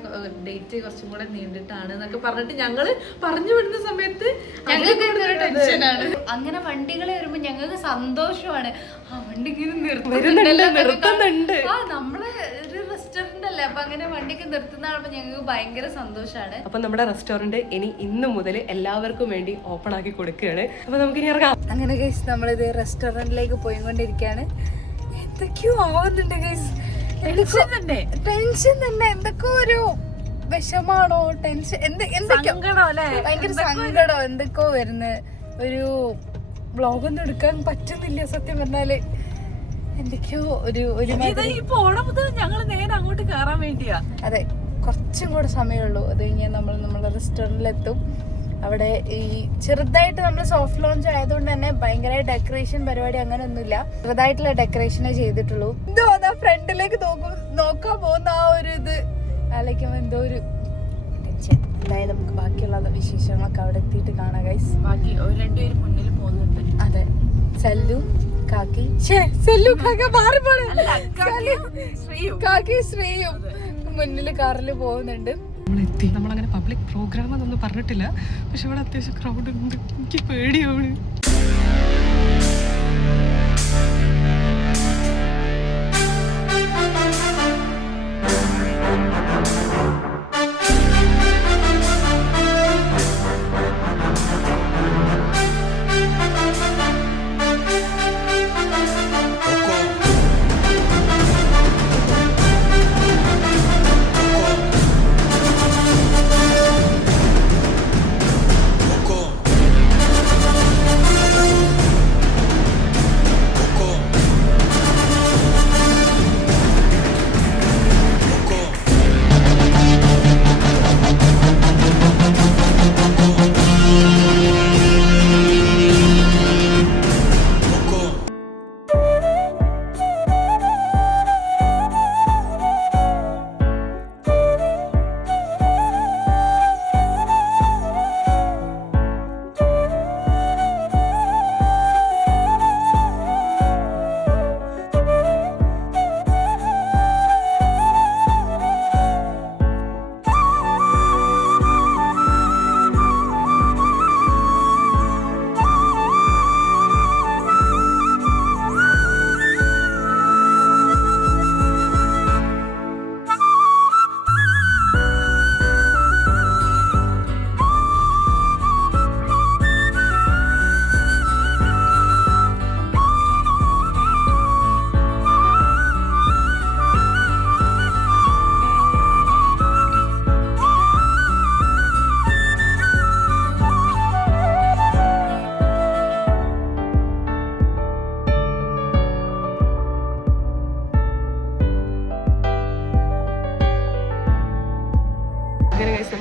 ഡേറ്റ് കുറച്ചും കൂടെ നീണ്ടിട്ടാണ് എന്നൊക്കെ പറഞ്ഞിട്ട് ഞങ്ങള് പറഞ്ഞു വിടുന്ന സമയത്ത് ഞങ്ങൾക്ക് ടെൻഷനാണ്. അങ്ങനെ വണ്ടികൾ വരുമ്പോ ഞങ്ങൾക്ക് സന്തോഷമാണ്. ആ വണ്ടിക്ക് നിർത്തുന്നുണ്ട്. ആ നമ്മള് ഒരു റെസ്റ്റോറന്റ് അല്ലേ, അപ്പൊ അങ്ങനെ വണ്ടിക്ക് നിർത്തുന്ന കാണുമ്പോ ഞങ്ങൾക്ക് ഭയങ്കര സന്തോഷമാണ്. അപ്പൊ നമ്മുടെ റെസ്റ്റോറന്റ് ഇന്ന് മുതൽ എല്ലാവർക്കും വേണ്ടി ഓപ്പൺ ആക്കി കൊടുക്കുകയാണ്. അപ്പൊ നമുക്ക് ഇനി ഇറങ്ങാം. അങ്ങനെ ഗൈസ് നമ്മളിത് റെസ്റ്റോറന്റിലേക്ക് പോയിക്കൊണ്ടിരിക്കുകയാണ്. എന്തൊക്കെയോ ആവുന്നുണ്ട് ഗൈസ്. ടെൻഷൻ തന്നെ, എന്തൊക്കെ ഒരു വിഷമാണോ ടെൻഷൻ ഭയങ്കര സങ്കടം എന്തൊക്കെയോ വരുന്നത്. ഒരു വ്ളോഗൊന്നും എടുക്കാൻ പറ്റുന്നില്ല സത്യം പറഞ്ഞാല്. എന്തൊക്കെയോ ഞങ്ങൾ നേരെ അങ്ങോട്ട് കയറാൻ വേണ്ടിയാ. അതെ, കുറച്ചും കൂടെ സമയമുള്ളൂ. അത് കഴിഞ്ഞാൽ നമ്മൾ നമ്മുടെ റെസ്റ്റോറൻറ്റിലെത്തും. അവിടെ ഈ ചെറുതായിട്ട് നമ്മൾ സോഫ്റ്റ് ലോഞ്ച് ആയതുകൊണ്ട് തന്നെ ഭയങ്കര ഡെക്കറേഷൻ പരിപാടി അങ്ങനെ ഒന്നുമില്ല. ചെറുതായിട്ടുള്ള ഡെക്കറേഷനേ ചെയ്തിട്ടുള്ളൂ. എന്തോ അതാ ഫ്രണ്ടിലേക്ക് നോക്കാൻ പോകുന്ന ആ ഒരു ഇത് ആലോചിക്കുമ്പോൾ എന്തോ ഒരു ടെൻഷൻ. എന്തായാലും നമുക്ക് ബാക്കിയുള്ള വിശേഷങ്ങളൊക്കെ അവിടെ എത്തിയിട്ട് കാണാം ഗൈസ്. ബാക്കി 2 പേര് മുന്നിൽ പോകുന്നുണ്ട്. അതെ, സല്ലു കാക്കി ശ്രീയും മുന്നിൽ കാറിൽ പോകുന്നുണ്ട്. നമ്മളെത്തി. നമ്മളങ്ങനെ പബ്ലിക് പ്രോഗ്രാം എന്നൊന്നും പറഞ്ഞിട്ടില്ല, പക്ഷെ ഇവിടെ അത്യാവശ്യം ക്രൗഡ് ഉണ്ട്. എനിക്ക് പേടിയാണ്.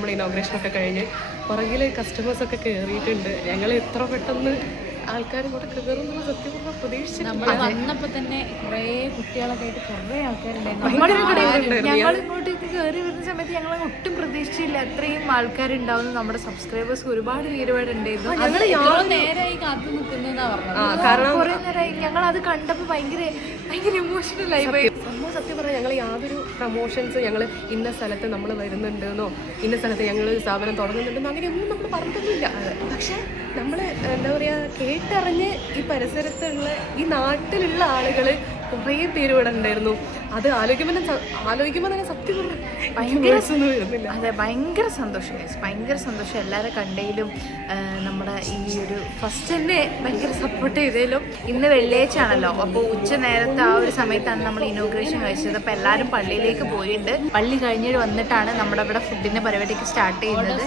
നമ്മുടെ ഇനോഗ്രേഷനൊക്കെ കഴിഞ്ഞ് പുറകിൽ കസ്റ്റമേഴ്സൊക്കെ കയറിയിട്ടുണ്ട്. ഞങ്ങൾ എത്ര പെട്ടെന്ന് ആൾക്കാരും കൂടെ കയറുന്നുള്ള സത്യം പറഞ്ഞാൽ പ്രതീക്ഷിച്ചില്ല. നമ്മൾ വന്നപ്പോ തന്നെ കുറേ കുട്ടികളൊക്കെ ആയിട്ട് കുറേ ആൾക്കാരുണ്ടായിരുന്നു. ഭയങ്കര ഞങ്ങൾ ഇങ്ങോട്ടേക്ക് കയറി വരുന്ന സമയത്ത് ഞങ്ങൾ ഒട്ടും പ്രതീക്ഷിച്ചില്ല അത്രയും ആൾക്കാരുണ്ടാവുന്നു. നമ്മുടെ സബ്സ്ക്രൈബേഴ്സ് ഒരുപാട് ഉണ്ടായിരുന്നു. നേരമായി കാത്തു നിൽക്കുന്നതാ പറഞ്ഞത്. കാരണം കുറെ നേരമായി ഞങ്ങൾ അത് കണ്ടപ്പോൾ ഭയങ്കര ഇമോഷണൽ ആയി പോയി. സംഭവം സത്യം പറഞ്ഞാൽ ഞങ്ങൾ യാതൊരു പ്രൊമോഷൻസ് ഞങ്ങൾ ഇന്ന സ്ഥലത്ത് നമ്മൾ വരുന്നുണ്ടെന്നോ ഇന്ന സ്ഥലത്ത് ഞങ്ങൾ സ്ഥാപനം തുടങ്ങുന്നുണ്ടെന്നോ അങ്ങനെയൊന്നും നമ്മൾ പറഞ്ഞിട്ടൊന്നുമില്ല. പക്ഷെ നമ്മൾ എന്താ പറയുക, കേട്ടറിഞ്ഞ് ഈ പരിസരത്തുള്ള ഈ നാട്ടിലുള്ള ആളുകൾ കുറേ പേര് ഇവിടെ ഉണ്ടായിരുന്നു. അത് ആലോചിക്കുമ്പോൾ തന്നെ സത്യം പറഞ്ഞു ഭയങ്കര വരുന്നില്ല. അതെ, ഭയങ്കര സന്തോഷം, ഭയങ്കര സന്തോഷം എല്ലാവരും കണ്ടതിലും. നമ്മുടെ ഈ ഒരു ഫസ്റ്റ് തന്നെ ഭയങ്കര സപ്പോർട്ട് ചെയ്തതിലും. ഇന്ന് വെള്ളിയാഴ്ച ആണല്ലോ, അപ്പോൾ ഉച്ച നേരത്തെ ആ ഒരു സമയത്താണ് നമ്മൾ ഇനോഗ്രേഷൻ കഴിച്ചത്. അപ്പോൾ എല്ലാവരും പള്ളിയിലേക്ക് പോയിട്ടുണ്ട്. പള്ളി കഴിഞ്ഞിട്ട് വന്നിട്ടാണ് നമ്മുടെ ഇവിടെ ഫുഡിൻ്റെ പരിപാടിക്ക് സ്റ്റാർട്ട് ചെയ്യുന്നത്,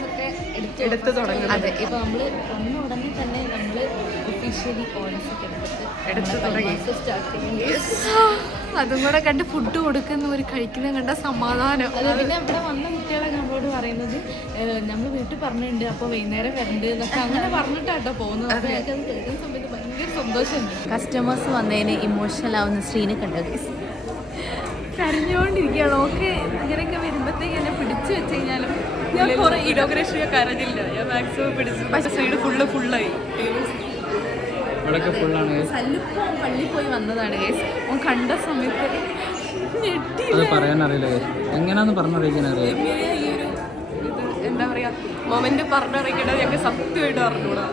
എടുത്ത് തുടങ്ങുന്നത്. അതെ, ഇപ്പോൾ നമ്മൾ വന്ന ഉടനെ തന്നെ നമ്മൾ ഒഫീഷ്യലി ഓർഡേഴ്സ് ഒക്കെ എടുത്ത് തുടങ്ങി സ്റ്റാർട്ട് ചെയ്യുന്നത്. അതും കൂടെ കണ്ട് ഫുഡ് കൊടുക്കുന്ന ഒരു കഴിക്കുന്ന കണ്ട സമാധാനം. അതെ, പിന്നെ ഇവിടെ വന്ന കുട്ടികളെ നമ്മളോട് പറയുന്നത് നമ്മൾ വീട്ടിൽ പറഞ്ഞിട്ടുണ്ട്, അപ്പോൾ വൈകുന്നേരം വരണ്ട് എന്നൊക്കെ അങ്ങനെ പറഞ്ഞിട്ടാട്ടോ പോകുന്നത്. അപ്പോൾ ഞങ്ങൾക്ക് അത് കേൾക്കുന്ന സമയത്ത് ഭയങ്കര സന്തോഷമുണ്ട്. കസ്റ്റമേഴ്സ് വന്നതിന് ഇമോഷണൽ ആവുന്ന സ്ത്രീനെ കണ്ടത് കരഞ്ഞുകൊണ്ടിരിക്കുകയാണ്. ഓക്കെ, ഇങ്ങനെയൊക്കെ വരുമ്പോഴത്തേക്ക് എന്നെ പിടിച്ചു വെച്ച് കഴിഞ്ഞാലും ഞാൻ കുറെ ഇനോഗ്രേഷൻ കരഞ്ഞില്ല, ഞാൻ മാക്സിമം പിടിച്ചു. പക്ഷേ സൈഡ് ഫുള്ളായി. ഇവിടെയൊക്കെ ഫുള്ളാണ്. സല്ലിപ്പോ പള്ളിയിൽ പോയി വന്നതാണ് ഗൈസ്. ഓൻ കണ്ട സമയത്ത് അത് പറയാനറിയില്ല, എങ്ങനെയാന്ന് പറഞ്ഞറിയിക്കാനറിയാം. ഈ ഒരു ഇത് എന്താ പറയാ മൊമെന്റ് പറഞ്ഞറിയിക്കേണ്ടത് ഞങ്ങൾക്ക് സത്യമായിട്ട് അറിഞ്ഞൂടാ.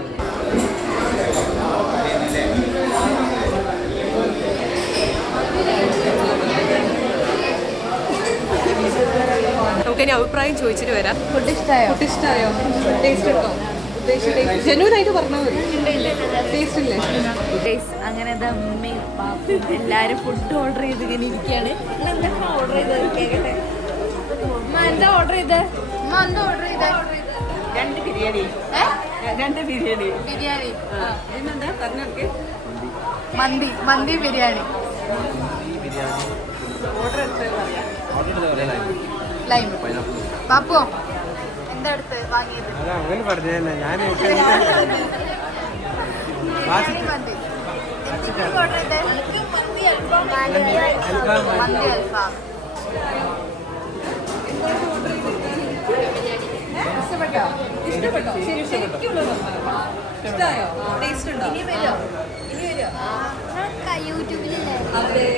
നമുക്കിനി അഭിപ്രായം ചോദിച്ചിട്ട് വരാം. ഫുഡ് ഇഷ്ടമായോ? ഫുഡ് ഇഷ്ടമായോ? ടേസ്റ്റ് ഉണ്ടോ? ജെന്യൂനായിട്ട് പറഞ്ഞാൽ മതി. ടേസ്റ്റ് ഇല്ലേ? അങ്ങനെ അമ്മയും പാപ്പും എല്ലാരും ഫുഡ് ഓർഡർ ചെയ്ത് ഇങ്ങനെ ഇരിക്കുകയാണ്. എന്തൊക്കെ ഓർഡർ ചെയ്തത് കേക്കട്ടെ. എന്താ ഓർഡർ ചെയ്തത്? എന്താ ഓർഡർ ചെയ്തത്? 2 ബിരിയാണി. 2 ബിരിയാണി. ബിരിയാണി. പിന്നെന്താ പറഞ്ഞോക്കെ? മന്തി ബിരിയാണി. ഓർഡർ എടുത്തത് ലൈം. പാപ്പോ എന്താ എടുത്ത് വാങ്ങിയത്? മന്തി അൽഫാം. ഇഷ്ടപ്പെട്ടോ? ഇഷ്ടമായോ? ടേസ്റ്റ് ഉണ്ടോ? ഇനി വരുമോ? യൂട്യൂബിലല്ലേ? അതെ.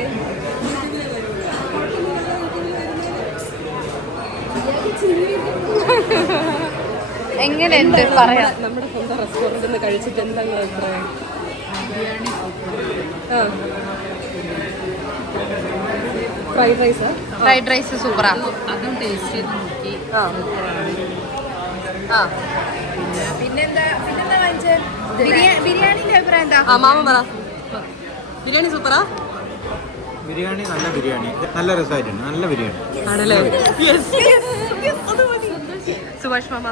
എങ്ങനെയുണ്ട് പറയാം. നമ്മുടെ സ്വന്തം റെസ്റ്റോറൻറ്റിൽ നിന്ന് കഴിച്ചിട്ട് എന്താ അഭിപ്രായം? ബിരിയാണി ഫ്രൈഡ് റൈസ് സൂപ്പറാ. അതും ടേസ്റ്റ് ചെയ്ത് നോക്കി. പിന്നെന്താ വാങ്ങിച്ചത്? ബിരിയാണിന്റെ അഭിപ്രായം എന്താ? മാമ പറ. ബിരിയാണി സൂപ്പറാ? ബിരിയാണി നല്ല ബിരിയാണി, നല്ല രസമായിട്ടുണ്ട്, നല്ല ബിരിയാണി ആണല്ലേ? സുഭാഷ് മാമ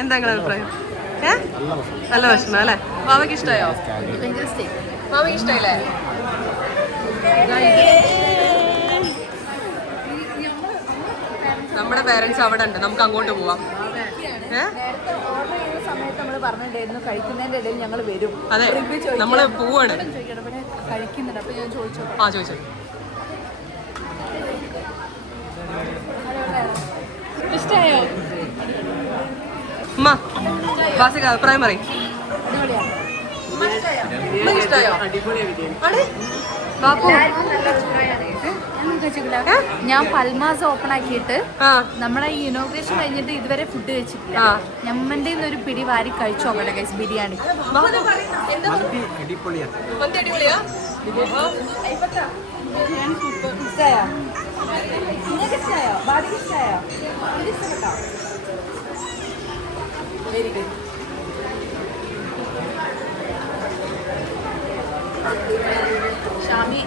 എന്താ നിങ്ങളുടെ അഭിപ്രായം? നല്ല ഭക്ഷണം അല്ലേ? മാമയ്ക്ക് ഇഷ്ടമായോ? മാമയ്ക്ക് ഇഷ്ടമായില്ലേ? നമ്മുടെ പേരൻസ് അവിടെ ഉണ്ട്, നമുക്ക് അങ്ങോട്ട് പോവാം. നേരത്തെ ഓർഡർ ചെയ്യുന്ന സമയത്ത് നമ്മൾ പറഞ്ഞിട്ടുണ്ടായിരുന്നു കഴിക്കുന്നതിന്റെ ഇടയിൽ ഞങ്ങൾ വരും. അതെ, നമ്മള് പോവാണ്. ചോദിക്കണം, പിന്നെ കഴിക്കുന്നുണ്ട്. അപ്പൊ ഞാൻ ചോദിച്ചു. ചോദിച്ചോ. ഇഷ്ടമായോ? ഉമ്മ വാസിക അഭിപ്രായം പറയും. ഇഷ്ടമായോ? ബാപ്പു ഞാൻ പൽമാസ് ഓപ്പൺ ആക്കിയിട്ട് നമ്മളെ ഈ ഇനോഗ്രേഷൻ കഴിഞ്ഞിട്ട് ഇതുവരെ ഫുഡ് കഴിച്ചിട്ടില്ല. ഞമ്മന്റെ ഒരു പിടി വാരി കഴിച്ചു നോക്കട്ടെ ഗൈസ് ബിരിയാണി. ഇഷ്ടമായോ? നിങ്ങൾക്ക് ഇഷ്ടമായോ? ബാബിക്ക് ഇഷ്ടമായോ? ഇത് ഇഷ്ടപ്പെട്ടോ? Very good. ഷാമി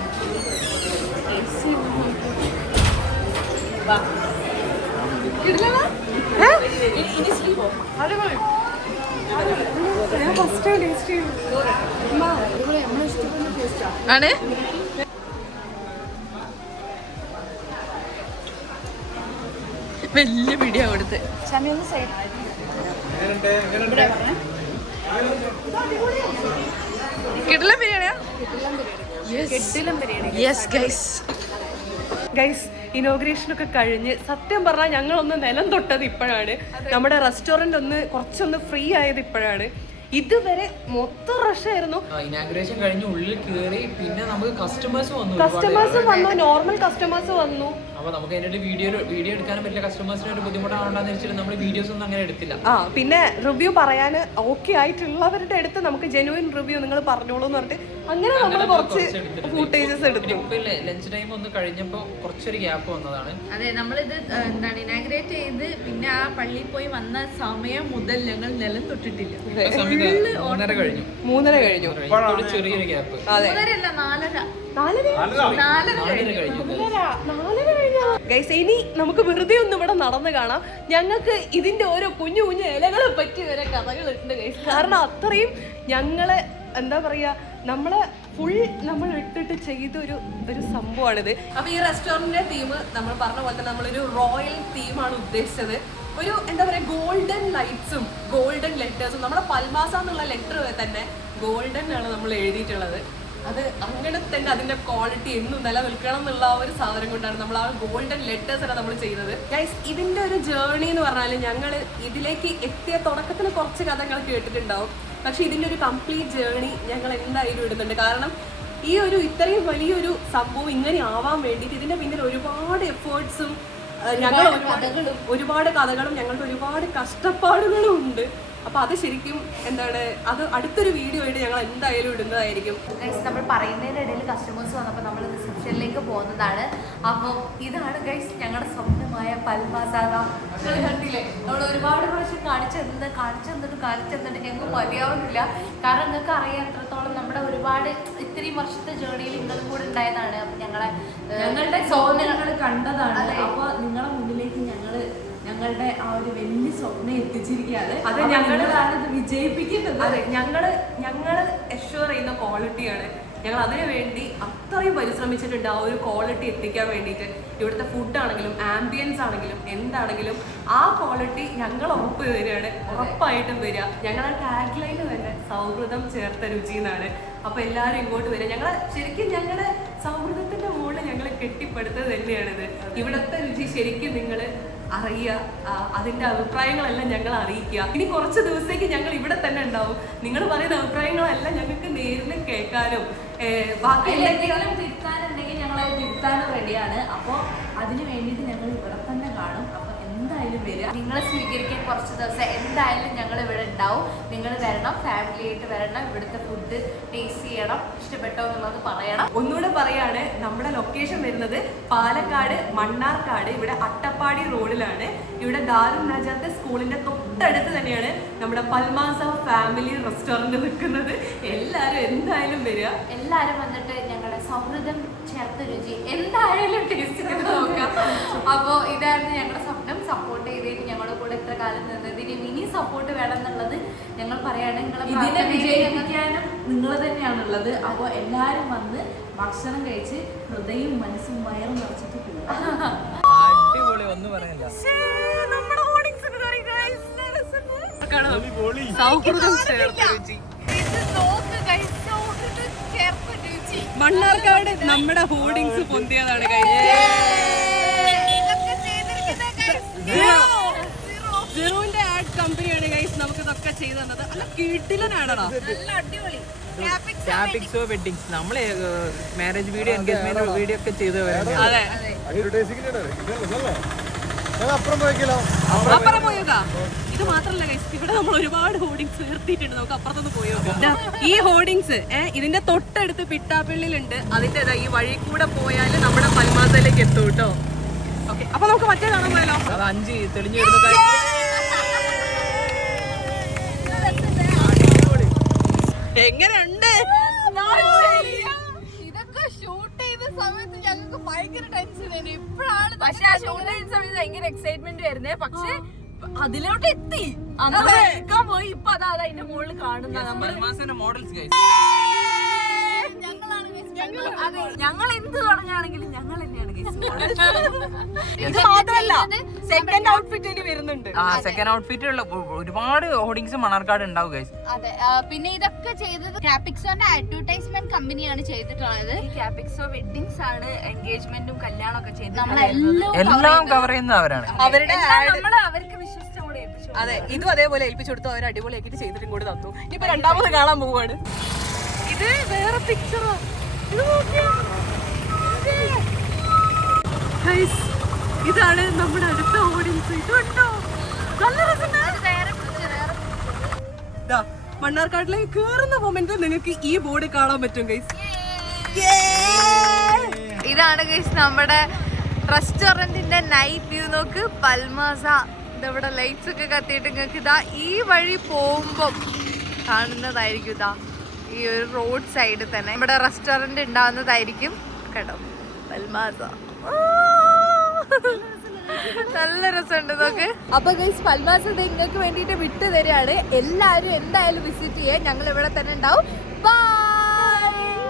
ആണ്. വലിയ പിടിയാ കൊടുത്ത്. കിടിലൻ ബിരിയാണിയാ? Yes guys. ഗൈസ്, ഇനോഗ്രേഷൻ ഒക്കെ കഴിഞ്ഞ് സത്യം പറഞ്ഞാൽ ഞങ്ങളൊന്ന് നിലം തൊട്ടത് ഇപ്പോഴാണ്. നമ്മുടെ റെസ്റ്റോറന്റ് ഒന്ന് കുറച്ചൊന്ന് ഫ്രീ ആയത് ഇപ്പോഴാണ്. ഇതുവരെ മൊത്തം റഷായിരുന്നു. ഇനാഗ്രേഷൻ കഴിഞ്ഞ് ഉള്ളിൽ കയറി പിന്നെ നമുക്ക് കസ്റ്റമേഴ്സ് വന്നു, നോർമൽ കസ്റ്റമേഴ്സ് വന്നു. അപ്പൊ നമുക്ക് അതിന്റെ വീഡിയോ എടുക്കാനും പറ്റില്ല, കസ്റ്റമേഴ്സിന് ഒരു ബുദ്ധിമുട്ടാണെന്ന് വെച്ചിട്ട് നമ്മൾ വീഡിയോസ് ഒന്നും അങ്ങനെ എടുത്തില്ല. പിന്നെ റിവ്യൂ പറയാൻ ഓക്കെ ആയിട്ടുള്ളവരുടെ അടുത്ത് നമുക്ക് ജെനുവിൻ റിവ്യൂ നിങ്ങൾ പറഞ്ഞോളൂ എന്ന് പറഞ്ഞിട്ട് അങ്ങനെ നമ്മൾ കുറച്ച് ഫൂട്ടേജസ് എടുത്തു. ലഞ്ച് ടൈം ഒന്ന് കഴിഞ്ഞപ്പോ കുറച്ചൊരു ഗ്യാപ്പ് വന്നതാണ്. അതെ, നമ്മളിത് എന്താണ് ഇനാഗ്രേറ്റ് ചെയ്ത് പിന്നെ ആ പള്ളിയിൽ പോയി വന്ന സമയം മുതൽ ഞങ്ങൾ നിലം തൊട്ടിട്ടില്ല. 3:30 കഴിഞ്ഞു. 3:30 കഴിഞ്ഞു. ഒരു ചെറിയൊരു ഗ്യാപ്പ്. 4:30 കഴിഞ്ഞു. ഗൈസ്, ഇനി നമുക്ക് വെറുതെ ഒന്ന് ഇവിടെ നടന്നു കാണാം. ഞങ്ങൾക്ക് ഇതിന്റെ ഓരോ കുഞ്ഞു കുഞ്ഞു ഇലകളെ പറ്റി വരെ കഥകളുണ്ട് ഗൈസ്. കാരണം അത്രയും ഞങ്ങളെ എന്താ പറയാ, നമ്മളെ ഫുൾ നമ്മൾ ഇട്ടിട്ട് ചെയ്ത ഒരു സംഭവമാണിത്. അപ്പൊ ഈ റെസ്റ്റോറന്റിന്റെ തീം നമ്മൾ പറഞ്ഞ പോലെ തന്നെ നമ്മളൊരു റോയൽ തീമാണ് ഉദ്ദേശിച്ചത്. ഒരു എന്താ പറയാ, ഗോൾഡൻ ലൈറ്റ്സും ഗോൾഡൻ ലെറ്റേഴ്സും. നമ്മുടെ പൽമാസ എന്നുള്ള ലെറ്റർ തന്നെ ഗോൾഡൻ ആണ് നമ്മൾ എഴുതിയിട്ടുള്ളത്. അത് അങ്ങനെ തന്നെ അതിന്റെ ക്വാളിറ്റി എന്നും നിലനിൽക്കണം എന്നുള്ള ആ ഒരു സാധനം കൊണ്ടാണ് നമ്മൾ ആ ഗോൾഡൻ ലെറ്റേഴ്സ് ആണ് നമ്മൾ ചെയ്യുന്നത്. ഗൈസ്, ഇതിന്റെ ഒരു ജേർണി എന്ന് പറഞ്ഞാൽ ഞങ്ങൾ ഇതിലേക്ക് എത്തിയ തുടക്കത്തിൽ കുറച്ച് കഥകൾ കേട്ടിട്ടുണ്ടാവും. പക്ഷെ ഇതിന്റെ ഒരു കംപ്ലീറ്റ് ജേർണി ഞങ്ങൾ എന്തായാലും ഇടുന്നുണ്ട്. കാരണം ഈ ഒരു ഇത്രയും വലിയൊരു സംഭവം ഇങ്ങനെ ആവാൻ വേണ്ടിയിട്ട് ഇതിന്റെ പിന്നിൽ ഒരുപാട് എഫേർട്സും ഒരുപാട് കഥകളും ഞങ്ങളുടെ ഒരുപാട് കഷ്ടപ്പാടുകളും ഉണ്ട്. അപ്പൊ അത് ശരിക്കും എന്താണ്, അത് അടുത്തൊരു വീഡിയോ ആയിട്ട് ഞങ്ങൾ എന്തായാലും ഇടുന്നതായിരിക്കും. ഗൈസ്, നമ്മൾ പറയുന്നതിന്റെ ഇടയിൽ കസ്റ്റമേഴ്സ് വന്നപ്പോൾ നമ്മൾ റിസപ്ഷനിലേക്ക് പോകുന്നതാണ്. അപ്പോൾ ഇതാണ് ഗൈസ് ഞങ്ങളുടെ സ്വപ്നമായ പൽമാസാദ. കണ്ടില്ലേ, നമ്മൾ ഒരുപാട് പ്രാവശ്യം കാണിച്ചു തന്നിട്ട് ഞങ്ങൾക്ക് മതിയാവുന്നില്ല. കാരണം നിങ്ങൾക്ക് അറിയാം എത്രത്തോളം നമ്മുടെ ഒരുപാട് ഇത്രയും വർഷത്തെ ജേർണിയിൽ നിങ്ങളും കൂടെ ഉണ്ടായതാണ്. അപ്പം ഞങ്ങളുടെ സ്വപ്നങ്ങൾ കണ്ടതാണ്. അപ്പോൾ നിങ്ങളുടെ മുന്നിലേക്ക് ഞങ്ങളുടെ ആ ഒരു വലിയ സ്വപ്നം എത്തിച്ചിരിക്കുകയാണ്. അത് ഞങ്ങളാണ് ഇത് വിജയിപ്പിക്കുന്നത്. അതെ, ഞങ്ങള് എഷ്യൂർ ചെയ്യുന്ന ക്വാളിറ്റിയാണ്. ഞങ്ങൾ അതിനു വേണ്ടി അത്രയും പരിശ്രമിച്ചിട്ടുണ്ട് ആ ഒരു ക്വാളിറ്റി എത്തിക്കാൻ വേണ്ടിയിട്ട്. ഇവിടുത്തെ ഫുഡാണെങ്കിലും ആംബിയൻസ് ആണെങ്കിലും എന്താണെങ്കിലും ആ ക്വാളിറ്റി ഞങ്ങൾ ഉറപ്പ് തരികയാണ്, ഉറപ്പായിട്ടും വരിക. ഞങ്ങളുടെ ടാഗ് ലൈന് തന്നെ സൗഹൃദം ചേർത്ത രുചി എന്നാണ്. അപ്പൊ എല്ലാവരും ഇങ്ങോട്ട് വരിക. ഞങ്ങളുടെ സൗഹൃദത്തിന്റെ മുകളിൽ ഞങ്ങൾ കെട്ടിപ്പടുത്തത് തന്നെയാണിത്. ഇവിടുത്തെ രുചി ശരിക്കും നിങ്ങൾ അറിയുക, അതിന്റെ അഭിപ്രായങ്ങളെല്ലാം ഞങ്ങൾ അറിയിക്കുക. ഇനി കുറച്ച് ദിവസത്തേക്ക് ഞങ്ങൾ ഇവിടെ തന്നെ ഉണ്ടാവും. നിങ്ങൾ പറയുന്ന അഭിപ്രായങ്ങളെല്ലാം ഞങ്ങൾക്ക് നേരിൽ കേൾക്കാനും ബാക്കി എന്തെങ്കിലും തിരുത്താനുണ്ടെങ്കിൽ ഞങ്ങൾ അത് തിരുത്താനും റെഡിയാണ്. അപ്പോൾ അതിന് വേണ്ടിയിട്ട് ഞങ്ങൾ ഇവിടെ തന്നെ കാണും. അപ്പോൾ എന്തായാലും വരിക. നിങ്ങളെ സ്വീകരിക്കാൻ കുറച്ച് ദിവസം എന്തായാലും ഞങ്ങൾ ഇവിടെ ഉണ്ടാവും. നിങ്ങൾ വരണം, ഫാമിലി ആയിട്ട് വരണം, ഇവിടുത്തെ ഫുഡ് ടേസ്റ്റ് ചെയ്യണം, ഇഷ്ടപ്പെട്ടോ എന്നുള്ളത് പറയണം. ഒന്നുകൂടെ പറയാണ്, നമ്മുടെ ലൊക്കേഷൻ വരുന്നത് പാലക്കാട് മണ്ണാർക്കാട്, ഇവിടെ അട്ടപ്പാടി റോഡിലാണ്. ഇവിടെ ദാറുൽ നജാത്ത് സ്കൂളിന്റെ തൊട്ടടുത്ത് തന്നെയാണ് നമ്മുടെ പൽമാസ ഫാമിലി റെസ്റ്റോറന്റ് നിൽക്കുന്നത്. എല്ലാവരും എന്തായാലും വരിക. എല്ലാവരും വന്നിട്ട് ഞങ്ങളുടെ സൗഹൃദം ചേർത്ത രുചി എന്തായാലും ടേസ്റ്റ് ചെയ്ത് നോക്കാം. അപ്പോൾ ഇതായിരുന്നു ഞങ്ങളുടെ സ്വപ്നം. സപ്പോർട്ട് ചെയ്തതിന് ഞങ്ങളുടെ കൂടെ ഇത്ര കാലം നിന്നതിന് ഇനി സപ്പോർട്ട് വേണം എന്നുള്ളത് ഞങ്ങൾ പറയാണ്. ഇതിനെ വിജയിപ്പിക്കാനും നിങ്ങൾ തന്നെയാണുള്ളത്. അപ്പോൾ എല്ലാവരും വന്ന് ഭക്ഷണം കഴിച്ച് ഹൃദയവും മനസ്സും വയറും നിറച്ചിട്ട് പോകും. അടിപൊളി, ഒന്നും പറയാനില്ല. സൗഹൃദം ചേർത്ത രുചി. മണ്ണാർക്കാട് നമ്മുടെ ഹോർഡിങ്സ് പൊന്തിയതാണ്. സീറോന്റെ ആഡ് കമ്പനിയാണ് ഗൈസ് നമുക്ക് ഇതൊക്കെ ചെയ്തു തന്നത്. അല്ല, കിടിലനാണോ, ക്യാപിക്സോ വെഡിങ്സ്, നമ്മള് മാരേജ് വീഡിയോ, എൻഗേജ്മെന്റ് വീഡിയോ ഒക്കെ ചെയ്തു. അതെ, അപ്പുറം പോയോക്കാ. ഇത് മാത്രല്ല ഗൈസ്, ഇവിടെ നമ്മൾ ഒരുപാട് ഹോർഡിങ്സ് ഉയർത്തിയിട്ടുണ്ട്. നമുക്ക് അപ്പുറത്തൊന്ന് പോയോ. ഈ ഹോർഡിങ്സ് ഇതിന്റെ തൊട്ടടുത്ത് പിട്ടാപ്പള്ളിയിലുണ്ട്. അതിന്റെ ഈ വഴി കൂടെ പോയാൽ നമ്മുടെ പൽമാസയിലേക്ക് എത്തും കേട്ടോ. ഓക്കെ, അപ്പൊ നമുക്ക് മറ്റേ കാണാൻ പോയാലോ. അത് 5 തെളിഞ്ഞു വരുന്ന എങ്ങനെയുണ്ട്? ഇതൊക്കെ ഷൂട്ട് ചെയ്ത സമയത്ത് ഞങ്ങൾക്ക് ഭയങ്കര ടെൻഷൻ. ഇപ്പോഴാണ് പക്ഷെ ആ ഷൂട്ട് ചെയ്യുന്ന സമയത്ത് ഭയങ്കര എക്സൈറ്റ്മെന്റ് വരുന്നേ. പക്ഷെ അതിലോട്ട് എത്തി, അന്ന് എടുക്കാൻ പോയി. ഇപ്പൊ അതാ അതിന്റെ മുകളിൽ കാണുന്ന മോഡൽസ് ഞങ്ങളാണ് ഞങ്ങൾ എന്ത് തുടങ്ങുകയാണെങ്കിലും ഞങ്ങൾ തന്നെയാണ് ഇത് മാത്രല്ല സെക്കൻഡ് ഔട്ട്ഫിറ്റ് ഇനി വരുന്നുണ്ട്. സെക്കൻഡ് ഔട്ട്ഫിറ്റുള്ള ഒരുപാട് ഹോർഡിങ്സ് മണ്ണാർക്കാട് ഉണ്ടാവും ഗൈസ്. അതെ, പിന്നെ ഇതൊക്കെ ചെയ്തത് ക്യാപിക്സോന്റെ അഡ്വർടൈസ്മെന്റ് കമ്പനിയാണ് ചെയ്തിട്ടുള്ളത്. ക്യാപിക്സോ വെഡിങ്സ് ആണ് എൻഗേജ്മെന്റും കല്യാണം ഒക്കെ ചെയ്ത് എല്ലാം കവർ ചെയ്യുന്നത് അവരാണ്. അവരുടെ അവർക്ക് വിശ്വസിച്ചോടെ ഏൽപ്പിച്ചു. അതെ, ഇതും അതേപോലെ ഏൽപ്പിച്ചു കൊടുത്തു. അവർ അടിപൊളിയാക്കിട്ട് ചെയ്തിട്ടും കൂടി തന്നു. ഇപ്പൊ രണ്ടാമത് കാണാൻ പോവാണ്. ഇത് വേറെ പിക്ചറാ. ഇതാണ് നമ്മുടെ അടുത്ത ഓഡിയൻസ്. ഇതുണ്ടോ? നല്ല മണ്ണാർക്കാട്ടിലേക്ക് കേറുന്ന മൊമെന്റ് നിങ്ങൾക്ക് ഈ ബോർഡ് കാണാൻ പറ്റും ഗൈസ്. ഇതാണ് ഗൈസ് നമ്മുടെ റെസ്റ്റോറന്റിന്റെ നൈറ്റ് വ്യൂ. നോക്ക്, പൽമാസ. ഇതവിടെ ലൈറ്റ്സ് ഒക്കെ കത്തിയിട്ട് നിങ്ങൾക്ക് ഇതാ ഈ വഴി പോകുമ്പം കാണുന്നതായിരിക്കും. ഇതാ ഈ ഒരു റോഡ് സൈഡിൽ തന്നെ നമ്മുടെ റെസ്റ്റോറന്റ് ഉണ്ടാവുന്നതായിരിക്കും കേട്ടോ. പൽമാസ നല്ല രസമുണ്ട് നോക്ക്. അപ്പൊ ഗൈസ് പൽമാസ നിങ്ങൾക്ക് വേണ്ടിയിട്ട് വിട്ടു തരികയാണ്. എല്ലാവരും എന്തായാലും വിസിറ്റ് ചെയ്യാൻ ഞങ്ങൾ ഇവിടെ തന്നെ ഉണ്ടാവും. ബൈ.